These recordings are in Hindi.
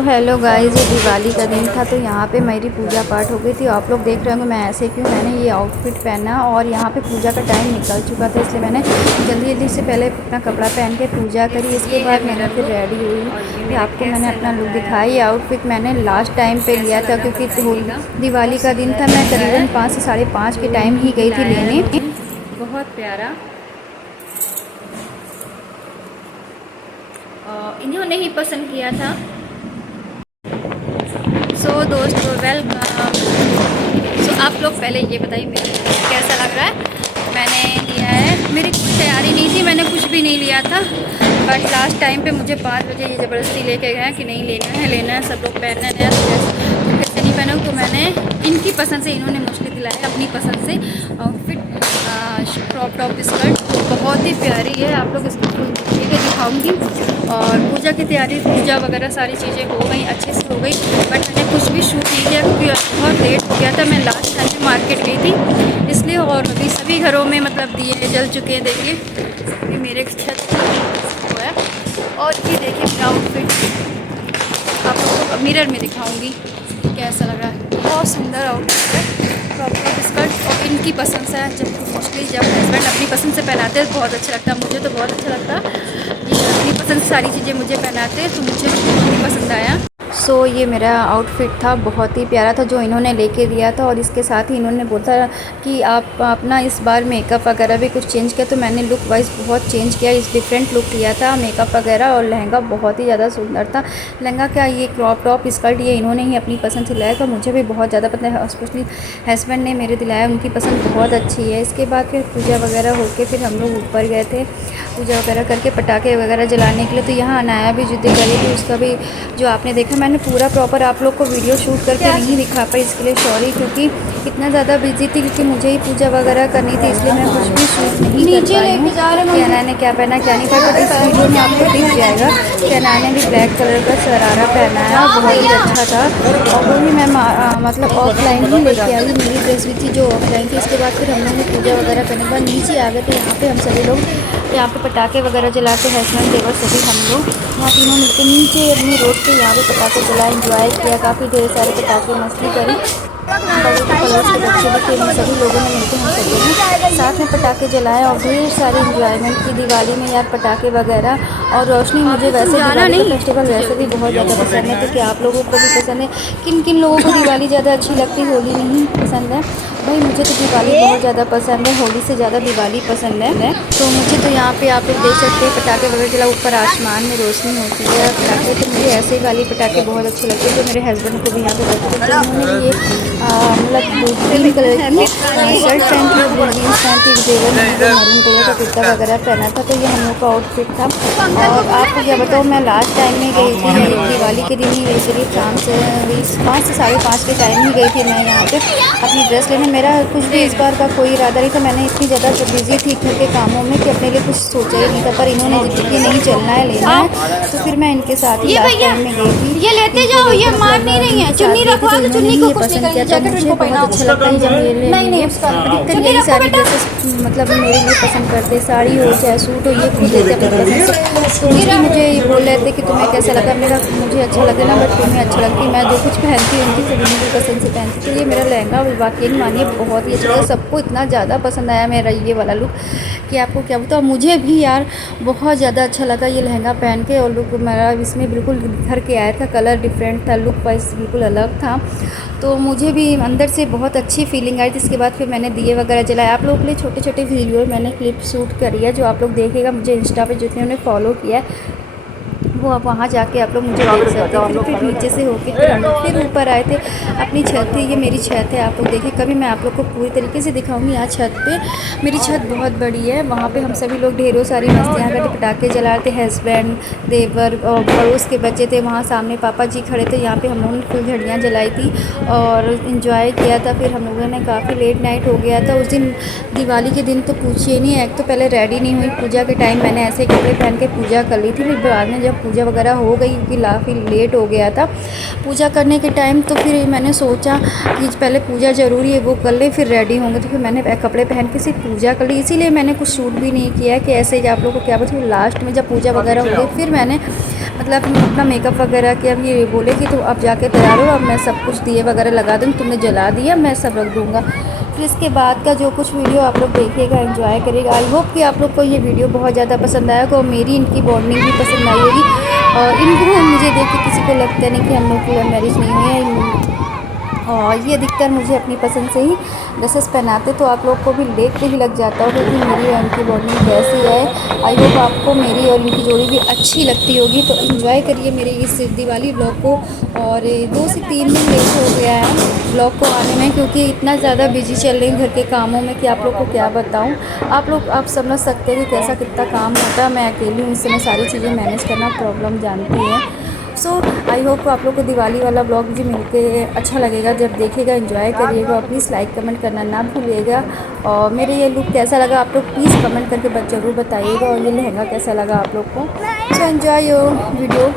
सो हेलो गाइस, ये दिवाली का दिन था तो यहाँ पे मेरी पूजा पाठ हो गई थी। आप लोग देख रहे होंगे मैं ऐसे क्यों, मैंने ये आउटफिट पहना और यहाँ पे पूजा का टाइम निकल चुका था, इसलिए मैंने जल्दी जल्दी से पहले अपना कपड़ा पहन के पूजा करी। इसके बाद मैंने फिर रेडी हुई। ये आपको मैंने अपना लुक दिखाया। ये आउटफिट मैंने लास्ट टाइम पर लिया था क्योंकि दिवाली का दिन था। मैं करीबन 5 से 5:30 के टाइम ही गई थी लेने। बहुत प्यारा, इन्होंने ही पसंद किया था। सो दोस्तों वेलकम। सो आप लोग पहले ये बताइए मेरे कैसा लग रहा है। मैंने लिया है, मेरी कुछ तैयारी नहीं थी, मैंने कुछ भी नहीं लिया था, बट लास्ट टाइम पे मुझे 5 बजे ये ज़बरदस्ती लेके गए कि नहीं लेना है, सब लोग पहनना है तो कैसे नहीं पहनूँ। तो मैंने इनकी पसंद से, इन्होंने मुझे दिलाया अपनी पसंद से आउटफिट, क्रॉप टॉप स्कर्ट बहुत ही प्यारी है। आप लोग इसको ठीक है दिखाऊंगी। और पूजा की तैयारी, पूजा वगैरह सारी चीज़ें हो गई, अच्छे से हो गई, बट मैंने कुछ भी शूट नहीं किया क्योंकि बहुत लेट हो गया था। मैं लास्ट टाइम में मार्केट गई थी इसलिए, और अभी सभी घरों में मतलब दिए जल चुके हैं। देखिए ये मेरे छत वो है, और ये देखिए मेरा आउटफिट आप लोगों को मिरर में दिखाऊंगी कैसा लग रहा है। बहुत सुंदर आउटफिट है, क्रॉप टॉप स्कर्ट, और इनकी पसंद से है। जब मोस्टली जब हस्बैंड अपनी पसंद से पहनाते हैं तो बहुत अच्छा लगता है, मुझे तो बहुत अच्छा लगता है। ये अपनी पसंद सारी चीज़ें मुझे पहनाते हैं तो मुझे बहुत पसंद आया। सो ये मेरा आउटफिट था, बहुत ही प्यारा था जो इन्होंने लेके दिया था। और इसके साथ ही इन्होंने बोला कि आप अपना इस बार मेकअप वगैरह भी कुछ चेंज किया, तो मैंने लुक वाइज बहुत चेंज किया, इस डिफरेंट लुक किया था मेकअप वगैरह। और लहंगा बहुत ही ज़्यादा सुंदर था। लहंगा क्या, ये क्रॉप टॉप स्कर्ट ये इन्होंने ही अपनी पसंद से लाया था, मुझे भी बहुत ज़्यादा पसंद है, स्पेशली हस्बैंड ने मेरे दिलाया, उनकी पसंद बहुत अच्छी है। इसके बाद फिर पूजा वगैरह होके फिर हम लोग ऊपर गए थे पूजा वगैरह करके पटाखे वगैरह जलाने के लिए। तो यहाँ अनाया भी जिद्द करी थी, उसका भी जो आपने देखा, मैंने पूरा प्रॉपर आप लोग को वीडियो शूट करके नहीं दिखा पाई, इसके लिए सॉरी, क्योंकि इतना ज़्यादा बिजी थी क्योंकि मुझे ही पूजा वगैरह करनी थी, इसलिए मैं कुछ भी शूट नहीं कर पाई हूँ कि अनाया ने क्या पहना क्या नहीं था। बट इस वीडियो में आपको दिख जाएगा कि अनाया ने भी ब्लैक कलर का शरारा पहना है, बहुत ही अच्छा था। और वो भी मैं मतलब ऑफलाइन ही लेके आई, मेरी ड्रेस भी थी जो ऑफलाइन थी। इसके बाद फिर हम लोग ने पूजा वगैरह करने के बाद नीचे आ गए थे। यहाँ पे हम सभी लोग यहाँ पे पटाखे वगैरह जलाते, हस्बैंड देवर सभी हम लोग यहाँ तीनों मिलकर नीचे अपनी रोड पे यहाँ पे पटाखे जलाए, इंजॉय किया, काफ़ी ढेर सारे पटाखे मस्ती करी। बड़े के पड़ोस के बच्चे भी थे, इन सभी लोगों ने मिलकर हम सभी ने साथ में पटाखे जलाए और ढेर सारी इंजॉयमेंट की दिवाली में यार, पटाखे वगैरह और रोशनी। मुझे वैसे दिवाली का फेस्टिवल वैसे भी बहुत ज़्यादा पसंद है, क्योंकि आप लोगों को भी पसंद है। किन किन लोगों को दिवाली ज़्यादा अच्छी लगती है, होली नहीं पसंद है। भाई मुझे तो दिवाली बहुत ज़्यादा पसंद है, होली से ज़्यादा दिवाली पसंद है। तो मुझे तो यहाँ पे आप लोग देख सकते हैं पटाखे वगैरह जला, ऊपर आसमान में रोशनी होती है पटाखे, तो मुझे ऐसे ही वाली पटाखे बहुत अच्छे लगते हैं। जो मेरे हस्बैंड को भी यहाँ पे लगते हैं, तो उन्होंने ये मतलब ग्रीन कलर की शर्ट पहनती है, ब्लू जीन्स पहनती है, जेवर में जो मरून कलर का कुर्ता वगैरह पहना था। तो ये हम लोग का आउटफिट था। और आपको क्या बताऊँ, मैं लास्ट टाइम में गई थी, दिवाली के दिन ही गई थी, शाम से 5 से 5:30 के टाइम ही गई थी मैं यहाँ पे अपनी ड्रेस लेने। मेरा कुछ भी इस बार का कोई इरादा नहीं था, मैंने इतनी ज़्यादा बिजी थी घर के कामों में कि अपने लिए कुछ सोचा ही नहीं था। पर इन्होंने जिद की नहीं चलना है, लेना है, तो फिर मैं इनके साथ ही लास्ट टाइम में गई थी। ये लेते जाओ, ये मार नहीं रही है, चुन्नी रखवा दो, चुन्नी को कुछ नहीं करेंगे, जैकेट इनको पहनाओ। अच्छा लगता है जब ये नहीं अधिकतर यही सारी ड्रेसेस मतलब मेरे लिए पसंद करते, साड़ी हो चाहे सूट हो, ये खुद लेते अपनी पसंद से। तो मुझे ये बोल रहे थे कि तुम्हें कैसा लगा, मुझे अच्छा लगे ना, बट तुम्हें अच्छा लगती, मैं जो कुछ पहनती हूँ उनकी सभी मेरी पसंद से पहनती। तो ये मेरा लहंगा वाकई मानिए बहुत ही अच्छा लगा, सबको इतना ज़्यादा पसंद आया मेरा ये वाला लुक कि आपको क्या बताऊँ। मुझे भी यार बहुत ज़्यादा अच्छा लगा ये लहंगा पहन के, और लुक मेरा इसमें बिल्कुल निखर के आया था, कलर डिफरेंट था, लुक वाइज बिल्कुल अलग था। तो मुझे भी अंदर से बहुत अच्छी फीलिंग आई थी। इसके बाद फिर मैंने दिए वगैरह जलाए, आप लोगों के लिए छोटे छोटे वीडियो मैंने क्लिप शूट करी है, जो आप लोग देखेगा मुझे इंस्टा पे जितने उन्होंने फॉलो किया है वो आप वहाँ जाके आप लोग मुझे देख सकते हैं। फिर नीचे से होके फिर हम लोग फिर ऊपर आए थे, अपनी छत थी, ये मेरी छत है, आप लोग देखिए, कभी मैं आप लोग को पूरी तरीके से दिखाऊंगी। यहाँ छत पे मेरी छत बहुत बड़ी है, वहाँ पे हम सभी लोग ढेरों सारी मस्तियाँ करते, पटाखे जलाते, हस्बैंड देवर और पड़ोस के बच्चे थे, वहाँ सामने पापा जी खड़े थे, यहाँ पे हम लोगों ने फुलझड़ियाँ जलाई थी और इन्जॉय किया था। फिर हम लोगों ने काफ़ी लेट नाइट हो गया था उस दिन, दिवाली के दिन तो पूछिए नहीं। एक तो पहले रेडी नहीं हुई, पूजा के टाइम मैंने ऐसे कपड़े पहन के पूजा कर ली थी, फिर बाद में जब पूजा वगैरह हो गई क्योंकि काफ़ी लेट हो गया था पूजा करने के टाइम, तो फिर मैंने सोचा कि पहले पूजा ज़रूरी है वो कर ले, फिर रेडी होंगे। तो फिर मैंने कपड़े पहन के सिर्फ पूजा कर ली, इसीलिए मैंने कुछ शूट भी नहीं किया कि ऐसे ही आप लोगों को क्या बताऊँ। लास्ट में जब पूजा वगैरह हो गई फिर मैंने मतलब अपना मेकअप वगैरह कि अब ये बोले कि तो अब जाके तैयार हो, अब मैं सब कुछ दिए वगैरह लगा दूँ, तुमने जला दिया, मैं सब रख दूँगा। फिर इसके बाद का जो कुछ वीडियो आप लोग देखिएगा, एंजॉय करिएगा। आई होप कि आप लोग को ये वीडियो बहुत ज़्यादा पसंद आएगा और मेरी इनकी बॉन्डिंग भी पसंद आई होगी। और इनको मुझे देख के किसी को लगता नहीं कि हम लोग की लव मैरिज नहीं हुई है। और ये अधिकतर मुझे अपनी पसंद से ही ड्रेसेस पहनाते, तो आप लोग को भी देख के ही लग जाता होगा कि मेरी और इनकी बॉन्डिंग कैसी है। आई होप आपको मेरी और इनकी जोड़ी भी अच्छी लगती होगी। तो एंजॉय करिए मेरे इस दिवाली ब्लॉग को। और 2 से 3 दिन लेट हो गया है ब्लॉग को आने में, क्योंकि इतना ज़्यादा बिजी चल रही हूँ घर के कामों में कि आप लोग को क्या बताऊँ। आप समझ सकते हैं कि कैसा कितना काम होता है। मैं अकेली हूँ, इससे मैं सारी चीज़ें मैनेज करना प्रॉब्लम जानती है। सो आई होप आप लोग को दिवाली वाला ब्लॉग मुझे मिलके अच्छा लगेगा। जब देखिएगा एंजॉय करिएगा और प्लीज़ लाइक कमेंट करना ना भूलिएगा। और मेरे ये लुक कैसा लगा आप लोग प्लीज़ कमेंट करके ज़रूर बताइएगा। और ये लहंगा कैसा लगा आप लोग को। So enjoy your video.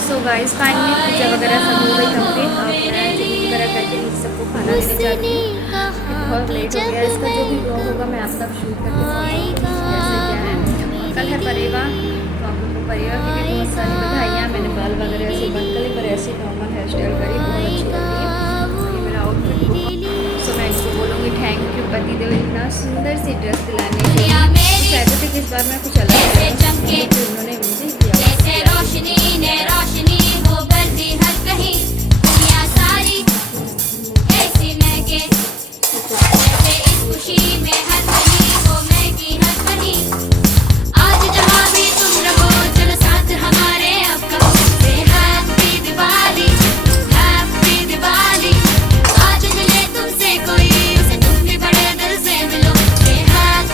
So guys finally पूजा वगैरह सब हो गई कंप्लीट। अब मैं टिफिन वगैरह करके सबको खाना देने जाती हूँ। बहुत लेट हो गया। इसका जो भी ब्लॉग होगा मैं आप सब शूट करके कैसे क्या है। और कल है परेवा, तो आप लोग को परेवा की भी बहुत सारी बधाइयाँ। मैंने बाल वगैरह ऐसे बंद करे पर ऐसी नॉर्मल हेयर स्टाइल करी, बहुत अच्छी लगती है। और ये मेरा आउटफिट बहुत, सो मैं इसको बोलूँगी थैंक यू पति देव इतना सुंदर सी ड्रेस दिलाने के लिए। कहते थे कि इस बार मैं कुछ अलग उन्होंने मुझे किया। रोशनी ने रोशनी हो बरती हर कहीं, दुनिया सारी ऐसी महके, जैसे इस खुशी में हर कहीं हो महकी हर कहीं। आज जहाँ भी तुम रहो चलो साथ हमारे, अब कहो से हैप्पी दिवाली, हैप्पी दिवाली। आज मिले तुमसे कोई उसे तुम भी बड़े दिल से मिलो, से हैप्पी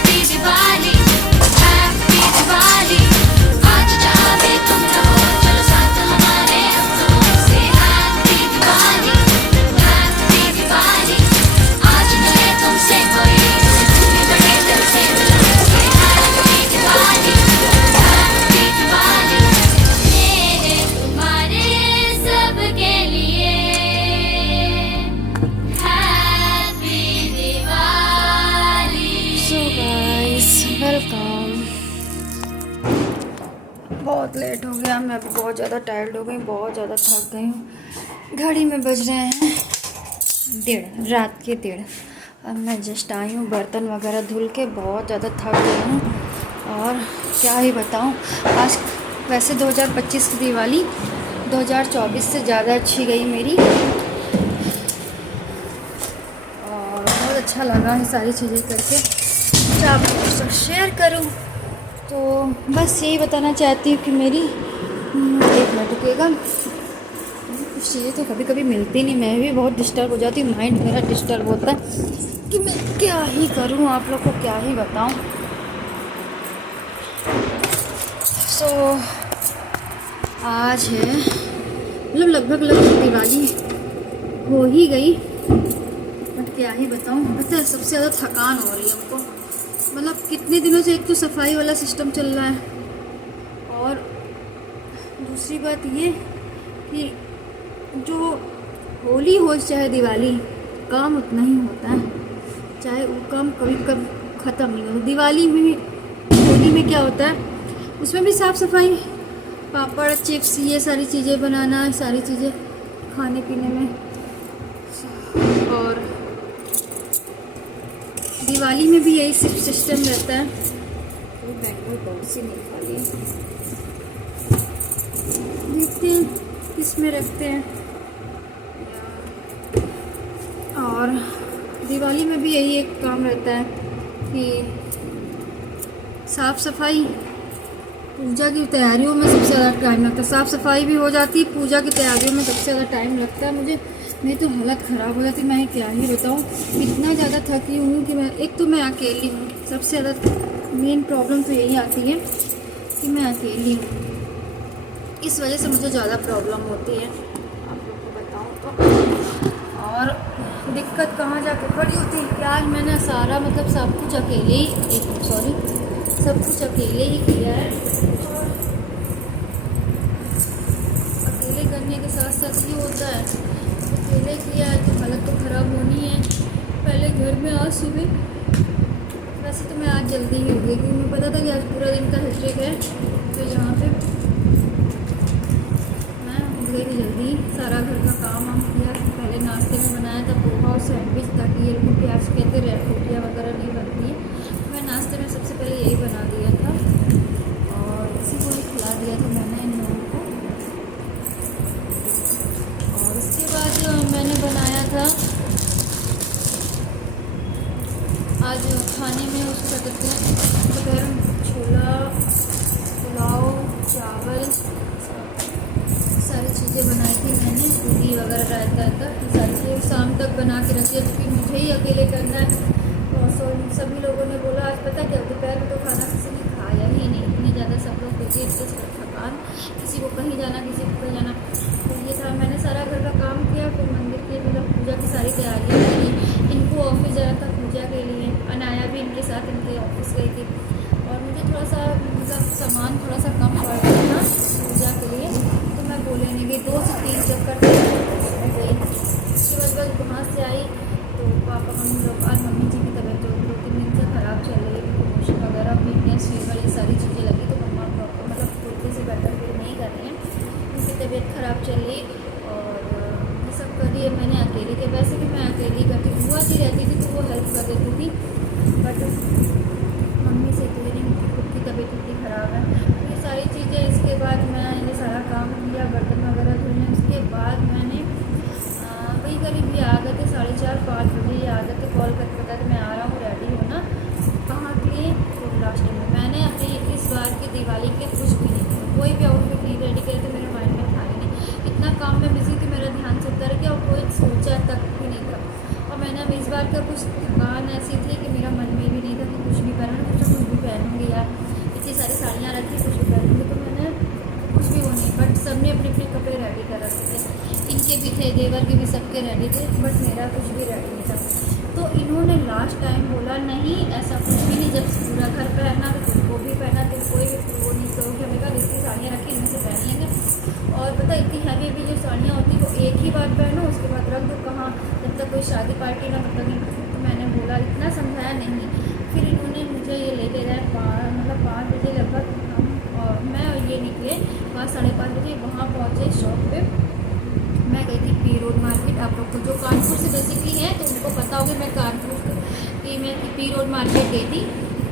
मैं अभी बहुत ज़्यादा टायर्ड हो गई, बहुत ज़्यादा थक गई हूँ। घड़ी में बज रहे हैं 1:30, रात के 1:30। अब मैं जस्ट आई हूँ बर्तन वगैरह धुल के, बहुत ज़्यादा थक गई हूँ। और क्या ही बताऊँ, आज वैसे 2025 की दिवाली 2024 से ज़्यादा अच्छी गई मेरी, और बहुत अच्छा लगा ये सारी चीज़ें करके, जो आप लोगों के साथ शेयर करूँ। तो बस यही बताना चाहती हूँ कि मेरी 1 मिनट रुकेगा, कुछ चीज़ें तो कभी कभी मिलती नहीं, मैं भी बहुत डिस्टर्ब हो जाती हूँ, माइंड मेरा डिस्टर्ब होता है कि मैं क्या ही करूँ, आप लोग को क्या ही बताऊँ। सो आज है मतलब लगभग दिवाली हो ही गई, बट क्या ही बताऊँ, पता है सबसे ज़्यादा थकान हो रही है हमको। मतलब कितने दिनों से एक तो सफाई वाला सिस्टम चल रहा है, और दूसरी बात ये कि जो होली हो चाहे दिवाली, काम उतना ही होता है, चाहे वो काम कभी ख़त्म नहीं होता। दिवाली में, होली में क्या होता है, उसमें भी साफ़ सफाई, पापड़ चिप्स ये सारी चीज़ें बनाना, सारी चीज़ें खाने पीने में। और दिवाली में भी यही सिस्टम रहता है। तो बैंगल बहुत सी नहीं खा ली, देखते हैं किस में रखते हैं। और दिवाली में भी यही एक काम रहता है कि साफ़ सफाई, पूजा की तैयारियों में सबसे ज़्यादा टाइम लगता है। साफ़ सफाई भी हो जाती है, पूजा की तैयारियों में सबसे ज़्यादा टाइम लगता है मुझे। मेरी तो हालत ख़राब हो जाती है, मैं क्या ही बताऊँ, इतना ज़्यादा थकी हूँ कि मैं अकेली हूँ। सबसे ज़्यादा मेन प्रॉब्लम तो यही आती है कि मैं अकेली हूँ, इस वजह से मुझे ज़्यादा प्रॉब्लम होती है, आप लोग को बताऊँ तो। और दिक्कत कहाँ जाके खड़ी होती है कि आज मैंने सारा मतलब सब कुछ अकेले ही सब कुछ अकेले ही किया है। और अकेले करने के साथ साथ ये होता है, अकेले किया है तो हालत तो ख़राब होनी है। पहले घर में आज सुबह, वैसे तो मैं आज जल्दी ही हो गई क्योंकि मुझे पता था कि आज पूरा दिन का हिस्ट्रिक है, तो यहाँ पे मैं उठ गई थी जल्दी, सारा घर का काम हम किया। पहले नाश्ते में बनाया था पोहा और सैंडविच, ताकि ये लोग प्याज कहते रहे रोटियाँ वगैरह नहीं बनती है, मैं नाश्ते में सबसे पहले यही बना दिया था और इसी को ही खिला दिया था मैंने इन लोगों को। और उसके बाद मैंने बनाया था आज खाने में, उसको क्या कहते हैं, दोपहर छोला, पुलाव, चावल, सारी चीज़ें बनाई थी मैंने, पूरी वगैरह रायता था, सारी चीज़ें शाम तक बना के रखी है क्योंकि मुझे ही अकेले करना है। और सभी लोगों ने बोला आज पता क्या, दोपहर में तो खाना किसी ने खाया ही नहीं, इतनी ज़्यादा सब लोग होती है थकान, किसी को कहीं जाना, किसी को कहीं जाना। तो ये था, मैंने सारा घर का काम किया, फिर मंदिर की मतलब पूजा की सारी तैयारियाँ करी। इनको ऑफिस जाना था पूजा के लिए, अनाया भी इनके साथ इनके ऑफिस गई थी, और मुझे थोड़ा सा मतलब सामान थोड़ा सा कम पड़ रहा था पूजा के लिए, तो मैं बोले नहीं गई, 2 से 3 चक्कर गई। उसके बाद बस वहाँ से आई तो पापा मम्मी लोग, आज मम्मी जी की तबीयत 2-3 दिन से ख़राब चल रही है, प्रमोशन वगैरह वीकनेस फीवर ये सारी चीज़ें लगी, तो मम्मा मतलब कुर्ते से बेटर फील नहीं कर रही हैं, उनकी तबीयत ख़राब चल रही। और ये सब कर रही है मैंने अकेले के, वैसे भी मैं अकेली करती, बुआ जी रहती थी तो वो हेल्प कर देती थी, बट मम्मी से इतनी नहीं, खुद की तबीयत इतनी ख़राब है। ये सारी चीज़ें, इसके बाद मैं ये सारा काम किया, बर्तन वगैरह धुलने, उसके बाद मैंने वही करीब ये आ गए थे 4:30-5 बजे, ये आ गए थे, कॉल करके बताया था मैं आ रहा हूँ, रेडी हो ना, कहाँ के लिए, तो लास्ट में मैंने अपनी इस बार की दिवाली के कुछ भी नहीं किया, कोई भी आउटफिट नहीं रेडी किया, तो मेरे माइंड में था ही नहीं, इतना काम में बिजी थी, मेरा ध्यान से उतर गया और कोई सोचा तक भी नहीं था। और मैंने अब इस बार का कुछ थकान ऐसी थी कि मेरा मन में भी नहीं था कि कुछ भी पहनूँ, कुछ भी पहनूँगी यार, इतनी सारी साड़ियाँ रखी, कुछ भी पहनूँगी, तो मैंने कुछ भी वो नहीं, बट सब ने अपने अपने कपड़े रेडी कर रखे थे, इनके भी थे, देवर के भी, सबके रेडी थे, बट मेरा कुछ भी रेडी नहीं था। तो इन्होंने लास्ट टाइम बोला नहीं ऐसा कुछ भी नहीं, जब पूरा घर पहनना तो तुमको भी पहना, तुम कोई भी वो नहीं करोगे, हमें कहा जितनी साड़ियाँ रखी इनमें से पहन लेंगे। और पता इतनी हैवी हैवी जो साड़ियाँ होती वो एक ही बार पहनो, उसके बाद रख दो कहाँ, जब तक कोई शादी पार्टी ना तब तक। तो मैंने बोला, इतना समझाया नहीं, फिर इन्होंने मुझे ये लेके गए मतलब 5 बजे लगभग हम और मैं और ये निकले वहाँ 5:30 बजे, वहाँ पहुँचे शॉप पे। मैं गई थी पी रोड मार्केट। आप लोग को जो कानपुर से बेसिकली हैं तो उनको पता होगा, मैं कानपुर की मैं पी रोड मार्केट गई थी।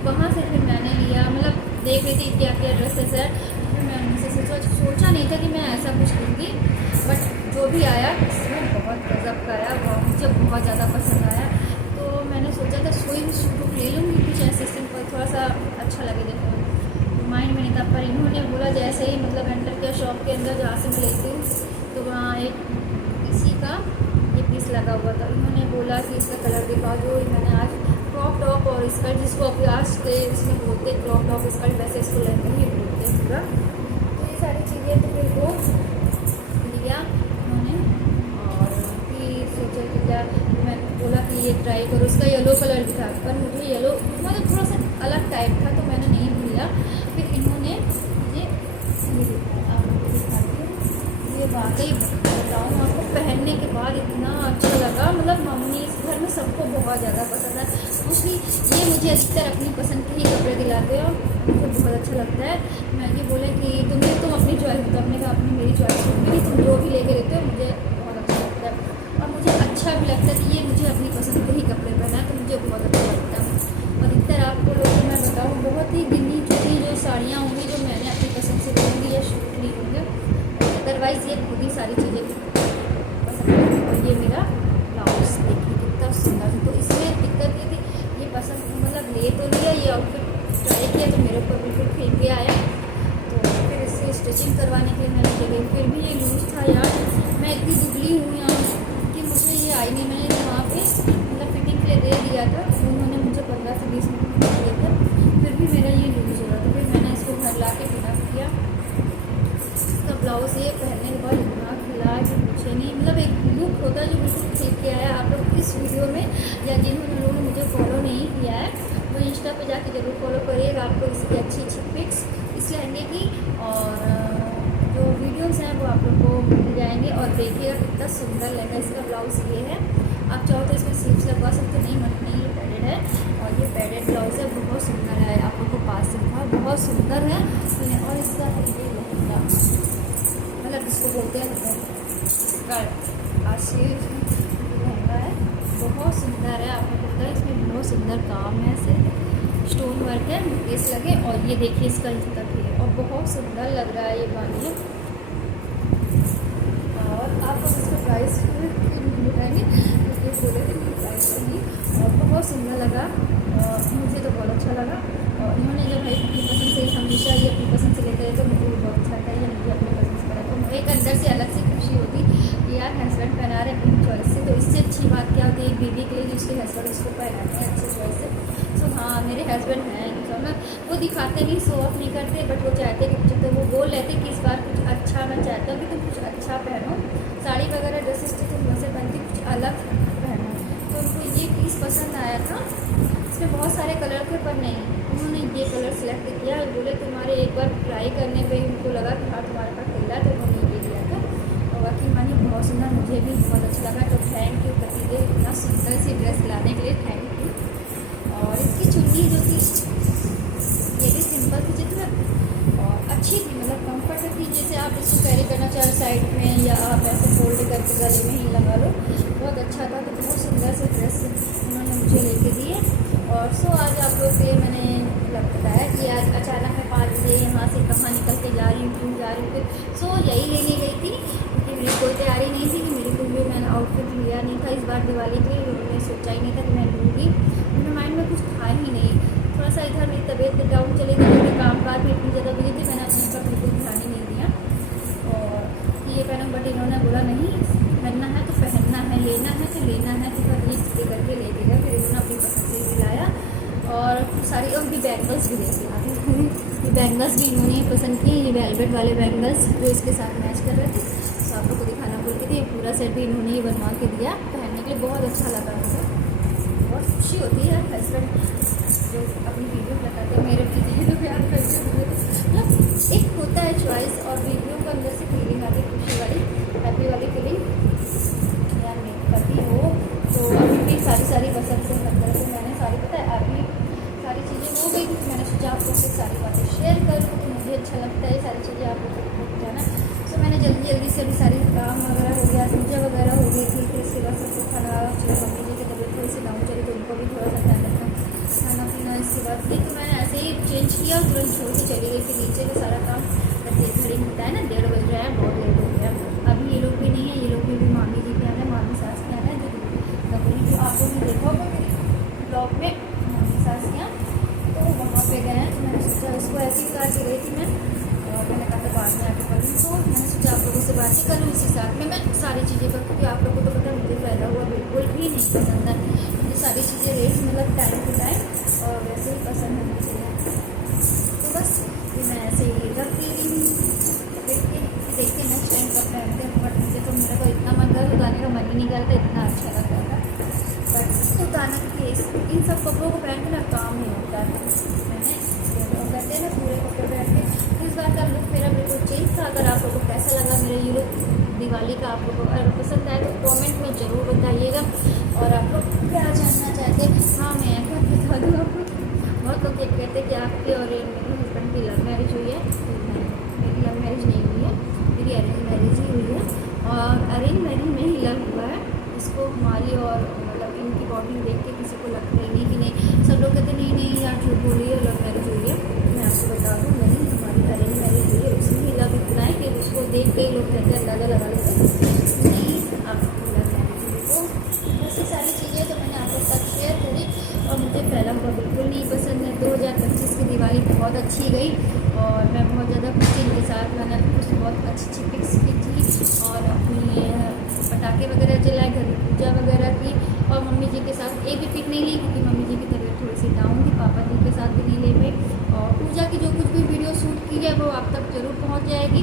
वहाँ से फिर मैंने लिया, मतलब देख रही थी क्या क्या ड्रेसेस है। फिर मैं उनसे सोचा नहीं था कि मैं ऐसा कुछ लूँगी, बट जो भी आया उसमें बहुत गजब का आया, वो मुझे बहुत ज़्यादा पसंद आया। तो मैंने सोचा था कोई भी सूट ले लूँगी, कुछ ऐसे सिंपल थोड़ा सा अच्छा लगे देखो। तो माइंड में नहीं था, पर इन्होंने बोला जैसे ही मतलब एंटर किया शॉप के अंदर जहाँ से मैं लेती हूँ, तो वहाँ एक इसी का ये पीस लगा हुआ था। इन्होंने बोला कि इसका कलर दिखाओ। जो मैंने आज क्रॉप टॉप और स्कर्ट, जिसको अभी आज के इसमें बोलते हैं क्रॉप टॉप स्कर्ट, वैसे इसको लहंगा ही बोलते हैं पूरा। तो ये सारी चीज़ें तो फिर वो लिया उन्होंने, और फिर सोचा कि क्या, मैं बोला कि ये ट्राई करो। इसका येलो कलर भी था, पर मुझे येलो मतलब थोड़ा सा अलग टाइप था, तो मैंने नहीं लिया। फिर इन्होंने ये आप लोगों को दिखाती हूँ, ये वाकई बताऊँ आपको, पहनने के बाद इतना अच्छा लगा। मतलब मम्मी इस घर में सबको बहुत ज़्यादा पसंद है। मोस्टली ये मुझे अधिकतर अपनी पसंद के ही कपड़े दिलाते हो, मुझे बहुत अच्छा लगता है। मैं ये बोले कि तुम अपनी चॉइस बताओ। हमने कहा अपनी मेरी चॉइस मेरी, तुम जो भी लेके देते हो मुझे बहुत अच्छा लगता है, और मुझे अच्छा भी लगता है कि ये मुझे अपनी पसंद के ही कपड़े पहना है, तो मुझे बहुत अच्छा लगता है। अधिकतर आपको लोगों को मैं बताऊँ, बहुत ही गिनी चुनी जो साड़ियाँ होंगी जो मैंने अपनी पसंद से लूँगी या शूट ली होंगे, अदरवाइज़ ये खुद ही सारी चीज़ें पसंद है। और ये मेरा ब्लाउज देखिए कितना सुंदर है। तो इसमें दिक्कत ये थी, ये पसंद मतलब ले तो लिया, ये आउटफिट ट्राई किया तो मेरे ऊपर बिल्कुल फेंक के आया। तो फिर इससे स्टिचिंग करवाने के लिए मैंने ले गई, फिर भी ये लूज़ था यार। मैं इतनी दुबली हूँ यहाँ कि मुझे ये आई नहीं। मैंने वहाँ पे मतलब फिटिंग के लिए दे दिया था, उन्होंने मुझे 15 से 20 मिनट दिए थे, फिर भी मेरा ये लूज़ हो रहा था। फिर मैंने इसको घर ला के फिना किया। इसका ब्लाउज़ ये पहनने के बाद इतना खिला कि पूछे नहीं, मतलब एक लुक होता है जो बिल्कुल ठीक के आया। आप लोग इस वीडियो में, या जिन लोगों ने मुझे फॉलो नहीं किया है वो इंस्टा पे जाके ज़रूर फॉलो करिएगा। आपको इसकी अच्छी अच्छी पिक्स इस लहंगे की और जो वीडियोस हैं वो आप लोग को मिल जाएंगे। और देखिएगा कितना सुंदर लगा। इसका ब्लाउज़ ये है, आप चाहो तो इसमें स्लीव्स लगवा सकते, नहीं मत नहीं, ये पैडेड है और ये पैडेड ब्लाउज़ है, बहुत सुंदर है। आप लोग को पास से दिखा, बहुत सुंदर है। और इसका ये लहंगा मतलब इसको बोलते हैं आशीर लहंगा है, बहुत सुंदर है। आपको पता है इसमें बहुत सुंदर काम है, ऐसे स्टोन वर्क है, केस लगे, और ये देखिए इसका तक है और बहुत सुंदर लग रहा है ये बानी। और आप लोग इसका प्राइस बताएंगे, क्योंकि बोले थे प्राइस होगी, और बहुत सुंदर लगा, मुझे तो बहुत अच्छा लगा। और इन्होंने जब भाई अपनी पसंद से, हमेशा ये अपनी पसंद से लेते हैं तो मुझे भी बहुत अच्छा लगता है। ये मुझे अपनी पसंद से पड़ा, तो एक अंदर से अलग सी खुशी होती कि यार हस्बैंड पहना रहे अपनी चॉइस से, तो इससे अच्छी बात क्या होती है एक बीवी के लिए जिसके हस्बैंड उसको पहनाते हैं अच्छी चॉइस से। सो हाँ, मेरे हस्बैंड हैं तो ना, वो दिखाते नहीं, शो ऑफ नहीं करते, बट वो चाहते कि जब वो बोल लेते कि इस बार कुछ अच्छा, मैं चाहता हूँ कि तुम कुछ अच्छा पहनो, साड़ी वगैरह ड्रेसेस तो तुम वैसे पहनती, कुछ अलग पहनो। तो उनको ये पीस पसंद आया था, इसमें बहुत सारे कलर थे पर नहीं, उन्होंने ये कलर सेलेक्ट किया। बोले तुम्हारे एक बार ट्राई करने पे उनको लगा कि हाँ तुम्हारे पास खेला, तो उन्होंने ये दिया था। और बाकी मानी बहुत सुंदर, मुझे भी बहुत अच्छा लगा। तो थैंक यू कतीजे, इतना सुंदर सी ड्रेस लाने के लिए थैंक यू। और इसकी चुन्नी जो थी ये भी सिंपल थी जितना, और अच्छी थी, मतलब कम्फर्ट थी। जैसे आप इसको कैरी करना चाहे साइड में, या आप ऐसे फोल्ड करके गले में ही लगा लो, बहुत अच्छा था। तो बहुत सुंदर से ड्रेस उन्होंने मुझे लेके दिए। और सो आज आप लोग से मैंने बताया कि आज अचानक मैं 5 बजे यहाँ से कहाँ निकल के जा रही हूँ, क्यों जा रही हूँ। फिर सो यही लेने गई थी, क्योंकि मेरी कोई तैयारी नहीं थी कि मेरी कोई भी मैंने आउटफिट लिया नहीं था इस बार दिवाली के लिए। मैंने सोचा ही नहीं था कि मैं लूँगी, मेरे माइंड में कुछ था ही नहीं। थोड़ा सा इधर मेरी तबीयत डाउन चली गई, मेरे काम काज में इतनी ज़्यादा बिजी थी, मैंने अपने पर बिल्कुल ध्यान ही नहीं दिया। और ये पहना, बट इन्होंने बोला नहीं पहनना है तो पहनना है, लेना है तो लेना है, तो फिर ये करके ले देगा। फिर इन्होंने अपनी पसंद से दिलाया, और सारी और भी बैंगल्स भी लेके आ गए। ये बैंगल्स भी इन्होंने पसंद की, ये वेलवेट वाले बैंगल्स जो इसके साथ मैच कर रहे थे। तो आप लोग को दिखाना भूल के थे, पूरा सेट भी इन्होंने ही बनवा के दिया पहनने के लिए, बहुत अच्छा लगा मुझे। बहुत खुशी होती है हस्बैंड जो अपनी वीडियो बताते हैं, मेरे पीछे तो प्यार करते हैं, मतलब एक होता है चॉइस, और वीडियो को अंदर से फीलिंग आती है, खुशी वाली, हैप्पी वाली फीलिंग। यार मेरे पति हो तो अभी भी सारी पसंद से लगता है। तो मैंने सारी, पता है अभी सारी चीज़ें हो गई थी, तो मैंने सोचा आपको सारी बातें शेयर करूँ, तो मुझे अच्छा लगा। लोगों से बातें करूँ, इसी साथ में मैं सारी चीज़ें करूँ, क्योंकि आप लोगों को तो पता है मुझे फैला हुआ बिल्कुल भी नहीं पसंद है। मुझे सारी चीज़ें रेट मतलब टाइम टू टाइम और वैसे ही पसंद होनी चाहिए। तो बस ये मैं ऐसे ही रख दे रही हूँ, देखते नेक्स्ट टाइम कब पहनते हैं। बट मुझे तो मेरा को इतना मन कर उतारने का मन ही नहीं करता, इतना अच्छा लगता था। बट उतारना के इन सब कपड़ों को पहन के ना काम नहीं होता है। मैंने कहते हैं ना पूरे कपड़े पहन के। तो इस बार का लुक मेरा बिल्कुल चेंज था। अगर आप लोगों को कैसा लगा मेरा ये लुक दिवाली का, आप लोगों को अगर पसंद आए तो कमेंट में ज़रूर बताइएगा। और आप लोग क्या जानना चाहते हैं, हाँ मैं क्या बता दूँ आपको। बहुत लोग ये कहते हैं कि आपकी और मेरे हस्बैंड की लव मैरिज हुई है। मेरी लव मैरिज नहीं हुई है, मेरी अरेंज मैरिज ही हुई है। और अरेंज मैरिज में ही लव हुआ है। इसको हमारी और मतलब इनकी बॉडी देख के किसी को लगता ही नहीं कि नहीं, सब लोग कहते नहीं नहीं यार झूठ बोली है, लव मैरिज हुई है। मैं आपको बता दूँ नहीं, हमारी अरेंज मैरिज हुई है। उसमें ही लव इतना है कि उसको देख के ही लोग कहते हैं अंदाज़ा लगा लेते नहीं आपको लव मैरिज हुई। तो बस ये सारी चीज़ें तो मैंने आप लोग तक शेयर करी। और मुझे फैला हुआ बिल्कुल नहीं पसंद है। 2025 की दिवाली बहुत अच्छी गई और मैं बहुत ज़्यादा खुशी इनके साथ। मैंने कुछ बहुत अच्छी अच्छी पिक्स की थी और अपनी पटाखे वगैरह जलाए, घर में पूजा वगैरह की। और मम्मी जी के साथ एक भी पिक नहीं ली क्योंकि मम्मी जी की तबीयत थोड़ी सी डाउन थी। पापा जी के साथ भी नहीं ले पाई। और पूजा की जो कुछ भी वीडियो शूट की है वो आप तक ज़रूर पहुँच जाएगी।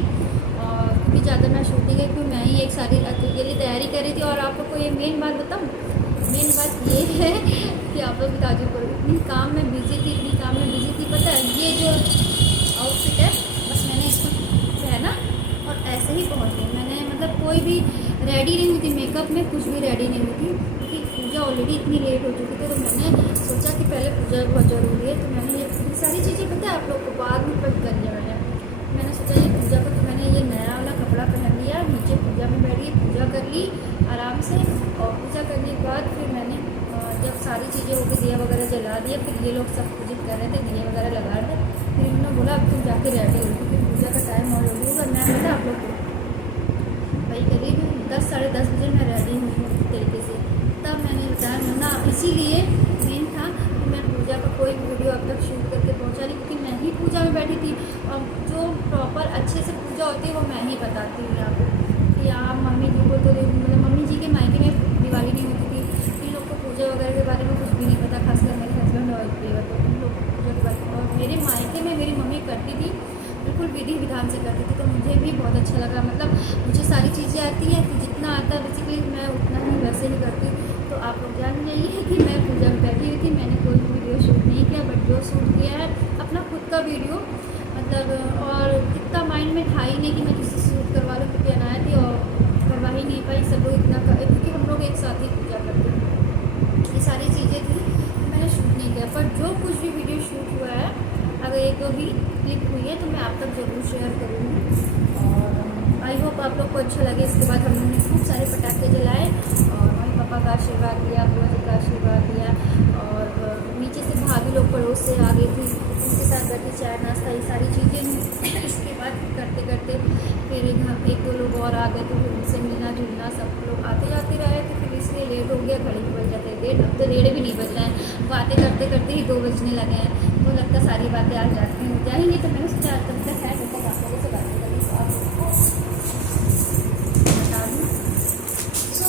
और क्योंकि ज़्यादा मैं शूटिंग है क्योंकि मैं ही एक सारी अकेली तैयारी कर रही थी। और आप लोग को ये मेन बात बताऊँ, मेन बात ये है कि आप लोग भी ताजुब करो, इतनी काम में बिजी थी, इतनी काम में बिजी थी। पता है ये जो आउटफिट है बस मैंने इसको पहना और ऐसे ही पहुँच गई। मैंने मतलब कोई भी रेडी नहीं हुई थी, मेकअप में कुछ भी रेडी नहीं हुई थी क्योंकि पूजा ऑलरेडी इतनी लेट हो चुकी थी। तो मैंने सोचा कि पहले पूजा बहुत ज़रूरी है। तो मैंने ये सारी चीज़ें पता है आप लोग को बाद में पट कर लिया। मैंने सोचा ये पूजा का, तो मैंने ये नया वाला कपड़ा पहन लिया, नीचे पूजा में बैठी, पूजा कर ली आराम से। और पूजा करने के बाद फिर मैंने जब सारी चीज़ें हो गई, दिया वगैरह जला दिया। फिर ये लोग सब पूजित कर रहे थे, दिए वगैरह लगा रहे थे। फिर इन्होंने बोला अब तुम जाके रेडी हो क्योंकि पूजा का टाइम ऑलरेडी होगा। मैं बोला आप लोग भाई करीब 10 साढ़े 10 बजे मैं रेडी हूँ तरीके से। तब मैंने बताया ना, इसीलिए मेन था कि मैं पूजा का कोई वीडियो अब तक शूट करके पहुँचा नहीं क्योंकि मैं ही पूजा में बैठी थी। और जो प्रॉपर अच्छे से पूजा होती है वो मैं ही बताती हूँ आपको कि आप मम्मी जी को तो मतलब मम्मी जी के मायके में दिवाली नहीं होती थी। इन लोग को पूजा वगैरह के बारे में कुछ भी नहीं पता, खासकर मेरे हस्बैंड और बेवा को इन लोग को पूजा के बारे में। और मेरे मायके में मेरी मम्मी करती थी, बिल्कुल विधि विधान से करती थी। तो मुझे भी बहुत अच्छा लगा। मतलब मुझे सारी चीज़ें आती हैं, जितना आता है बेसिकली मैं उतना ही वैसे ही करती हूँ। तो आप लोग जान जाइए कि मैं पूजा में बैठी हुई थी, मैंने कोई वीडियो शूट नहीं किया। बट जो शूट किया है अपना खुद का वीडियो मतलब, और इतना माइंड में था ही नहीं कि मैं किसी से शूट करवा लूँ क्योंकि अनाया थी और करवा ही नहीं पाई। सब लोग इतना कर क्योंकि हम लोग एक साथ ही पूजा करते हैं, ये सारी चीज़ें थी तो मैंने शूट नहीं किया। पर जो कुछ भी वीडियो शूट हुआ है अगर एक दो भी क्लिप हुई है तो मैं आप तक ज़रूर शेयर करूँगी। और आई होप आप लोग को अच्छा लगे। इसके बाद हम लोगों ने खूब सारे पटाखे जलाए और मम्मी पापा का आशीर्वाद लिया, बुआ जी का आशीर्वाद लिया। और नीचे से भाभी लोग पड़ोस से आ गई थी, उनके साथ बैठी चाय नाश्ता ये सारी चीज़ें। इसके बाद करते करते फिर एक दो लोग और आ गए तो फिर उनसे मिलना जुलना, सब लोग आते जाते रहे। तो फिर इसलिए लेट हो गया, घड़ी बज जाते डेढ़, अब तो 1:30 भी नहीं बज रहे हैं। बातें करते करते ही 2 बजने लगे हैं। तो लगता सारी बातें आज रात में हो जाएंगी। तो मैंने सोचा तब तक है तब तक आप लोगों से बातें करी तो आप लोगों को बता दूँ। सो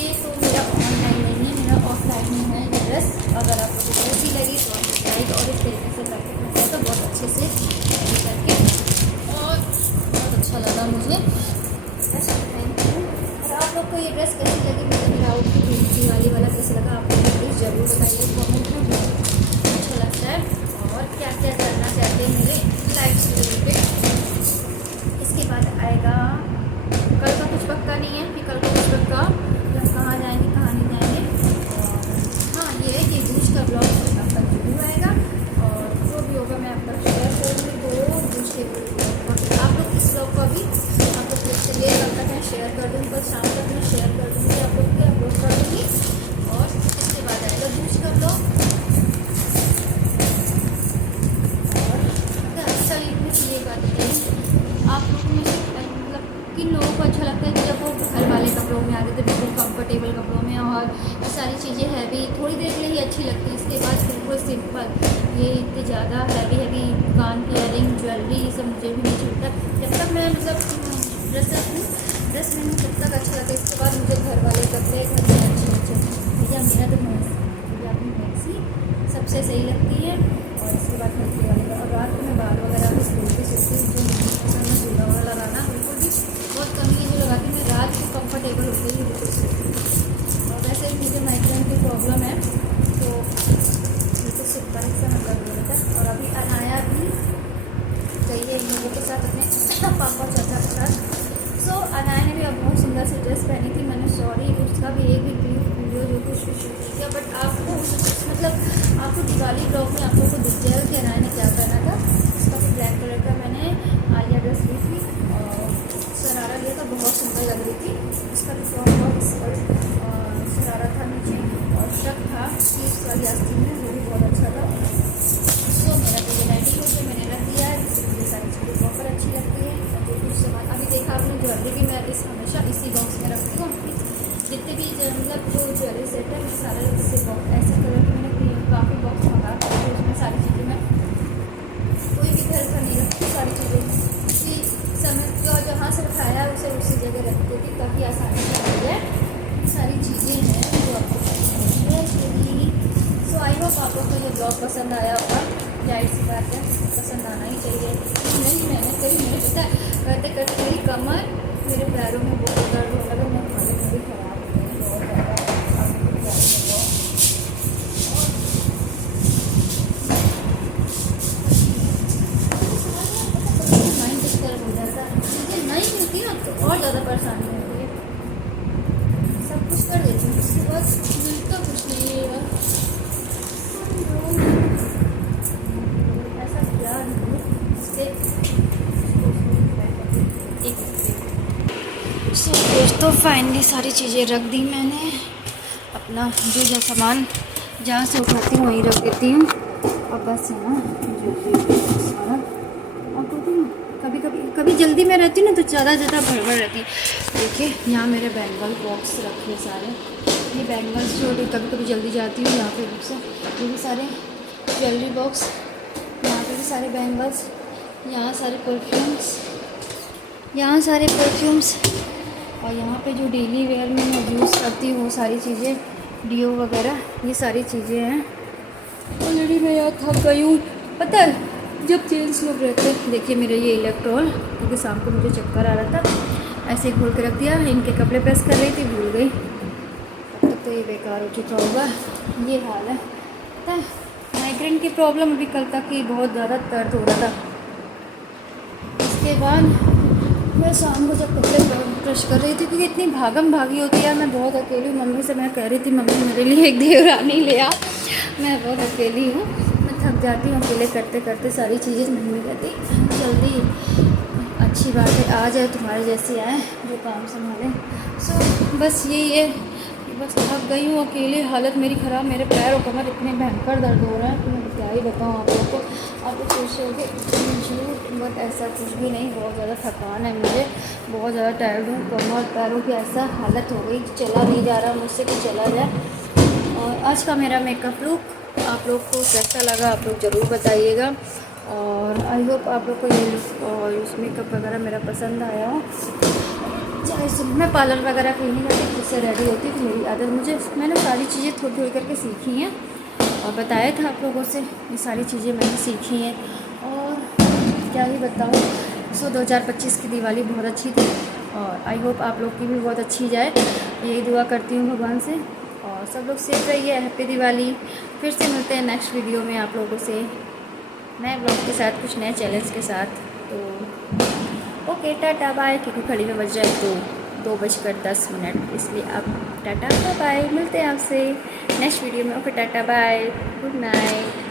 ये तो मेरा ऑनलाइन नहीं है, मेरा ऑफलाइन में है ये ड्रेस। अगर आप लोगों को अच्छी लगी तो आप लाइक और इस तरीके से करके तो बहुत अच्छे से करके और बहुत अच्छा लगा मुझे। Thank you. और आप लोग को ये ड्रेस कैसी लगी, मुझे मेरा आउटफिट दिवाली वाला कैसा लगा आप लोग प्लीज़ ज़रूर बताइए कमेंट में। अच्छा लगता है और क्या क्या जानना चाहते हैं मेरे लाइफ से रिलेटेड। इसके बाद आएगा कल का कुछ पक्का नहीं है कि कल का कुछ पक्का हम कहाँ जाएंगे कहाँ नहीं जाएंगे। और हाँ ये है कि दूज का ब्लॉग आप तक जरूर आएगा और जो भी होगा मैं आप तक शेयर करूँगी। तो दूज के ब्लॉग आप लोग इस ब्लॉग को भी आप लोग चलिए कल तक मैं शेयर कर दूँगी, कल शाम तक मैं शेयर कर दूँगी आप लोग के अपलोड कर दूँगी। और इसके बाद आएगा दूज का ब्लॉग। आप लोग में मतलब किन लोगों को अच्छा लगता है कि जब वो घर वाले कपड़ों में आते थे बिल्कुल कंफर्टेबल कपड़ों में और ये सारी चीज़ें हैवी थोड़ी देर के लिए ही अच्छी लगती है। इसके बाद बिल्कुल सिंपल ये इतनी ज़्यादा हैवी हैवी कान की इयरिंग ज्वेलरी ये सब मुझे भी नहीं छूटता। जब तक मैं मतलब ड्रेस मैंने तब तक अच्छा लगा। इसके बाद मुझे घर वाले कपड़े घर में अच्छे भैया मेरा तो भैया अपनी मैक्सी सबसे सही लगती है, और इसके बाद हल्के वाले का। और रात को मैं बाल वगैरह भी सोती सोती जो पसंद है झूला वाला लगाना बिल्कुल भी बहुत कम ही जो लगाती मैं रात को कंफर्टेबल होती है बिल्कुल सोती। और वैसे भी मुझे माइग्रेन की प्रॉब्लम है तो बिल्कुल सिंपल सा मतलब रहता है। और अभी अनाया भी गई है इन लोगों के साथ अपने पापा चाचा के साथ। सो अनाया ने भी अब बहुत सुंदर सी ड्रेस पहनी थी। मैंने सॉरी उसका भी एक भी वीडियो जो कुछ शूट किया, बट आपको मतलब आपको दिवाली ब्लॉग में आप लोगों को दिख जाएगा कि अनाया ने क्या पहना था। इसका भी ब्लैक कलर का मैंने आलिया ड्रेस ली थी और शरारा लिया था, बहुत सुंदर लग रही थी। इसका भी फ्रॉक बहुत स्कर्ट शरारा था नीचे और शर्ट था स्लीव्स वाली आस्तीन में, वो भी बहुत अच्छा था। सो मेरा तो ये नाइटी को मैंने रख दिया है, मुझे सारी चीज़ें बहुत अच्छी लगती है। और जो कुछ सामान अभी देखा आपने ज्वेलरी भी मैं हमेशा इसी बॉक्स में रखती हूँ। जितने भी मतलब जो ज्वेलरी सेट है मैं सारे इसी बॉक्स ऐसे कलर के मैंने काफ़ी बॉक्स मंगा था, तो उसमें सारी चीज़ें मैं कोई भी घर पर नहीं रखती। सारी चीज़ें उसी समय जो जहाँ से उठाया उसे उसी जगह रख देती ताकि आसानी से हो जाए। सारी चीज़ें हैं जो आपको पसंद है। सो आई होप आप लोग को ये ब्लॉग पसंद आया होगा। जाहिर सी बात है पसंद आना ही चाहिए। नहीं मेहनत करी मैंने पता है करते करते मेरी कमर मेरे पैरों में बहुत दर्द होने लगा। मैं हालत मेरी ख़राब हो गई बहुत ज़्यादा। माइंड डिस्टर्ब हो जाता है, चीज़ें नहीं मिलती ना तो और ज़्यादा परेशानी होती है। सब कुछ कर देती हूँ उसके बाद मिलता कुछ नहीं है यार। ऐसा क्या नहीं इससे सो दोस्तों फाइनली सारी चीज़ें रख दी मैंने। अपना जो जो सामान जहाँ से उठाती हूँ वहीं रख देती हूँ। और बस यहाँ जो सारा कभी जल्दी में रहती हूँ ना तो ज़्यादा भड़बड़ रहती है। देखिए यहाँ मेरे बैंगल बॉक्स रखे सारे, ये बैंगल्स जो कभी जल्दी जाती हूँ यहाँ पे बुक्स है। ये भी सारे ज्वेलरी बॉक्स, यहाँ पे भी सारे बैंगल्स, यहाँ सारे परफ्यूम्स और यहाँ पे जो डेली वेयर में मैं यूज़ करती हूँ वो सारी चीज़ें डीओ वगैरह ये सारी चीज़ें हैं। ऑलरेडी मैं यहाँ थक गई हूँ पता है जब जेंट्स लोग रहते हैं। देखिए मेरे ये इलेक्ट्रॉल क्योंकि शाम को मुझे चक्कर आ रहा था ऐसे ही खोल के रख दिया। इनके कपड़े प्रेस कर रही थी भूल गई, तब तक तो ये बेकार हो चुका होगा। ये हाल है पता है। माइग्रेन की प्रॉब्लम अभी कल तक ही बहुत ज़्यादा दर्द हो रहा था। इसके बाद मैं शाम को जब कपड़े ब्रश कर रही थी क्योंकि इतनी भागम भागी होती है, मैं बहुत अकेली हूँ। मम्मी से मैं कह रही थी मम्मी मेरे लिए एक देवरानी ले आ, मैं बहुत अकेली हूँ, मैं थक जाती हूँ अकेले करते करते सारी चीज़ें। मम्मी कहती जल्दी अच्छी बात है आ जाए तुम्हारे जैसे आए जो काम संभालें। सो बस यही है, बस थक गई हूँ अकेले, हालत मेरी ख़राब, मेरे पैर और कमर इतने भयंकर दर्द हो रहे हैं तो मैं क्या ही बताऊँ आप लोग को। आप लोग सोच रहे होंगे झूठ, बट ऐसा कुछ भी नहीं। बहुत ज़्यादा थकान है मुझे, बहुत ज़्यादा टायर्ड हूँ, कमर पैरों की ऐसा हालत हो गई चला नहीं जा रहा मुझसे कि चला जाए। और आज का मेरा मेकअप लुक आप लोग को कैसा लगा आप लोग ज़रूर बताइएगा। और आई होप आप लोग को ये लुक और उस मेकअप वगैरह मेरा पसंद आया हो। चाहे सुबह मैं पार्लर वगैरह कहीं नहीं जाती, खुद से रेडी होती थी, मेरी आदत मैंने सारी चीज़ें थोड़ी थोड़ी करके सीखी हैं और बताया था आप लोगों से ये सारी चीज़ें मैंने सीखी हैं। और क्या ही बताऊँ। सो 2025 की दिवाली बहुत अच्छी थी और आई होप आप लोग की भी बहुत अच्छी जाए, यही दुआ करती हूँ भगवान से। और सब लोग सेफ रहिए, हैप्पी दिवाली। फिर से मिलते हैं नेक्स्ट वीडियो में आप लोगों से नए ब्लॉग के साथ, कुछ नए चैलेंज के साथ। तो ओके टाटा बाय, क्योंकि घड़ी में बज रहा है तो 2:10, इसलिए आप टाटा बाय, मिलते हैं आपसे नेक्स्ट वीडियो में। Okay tata bye, good night.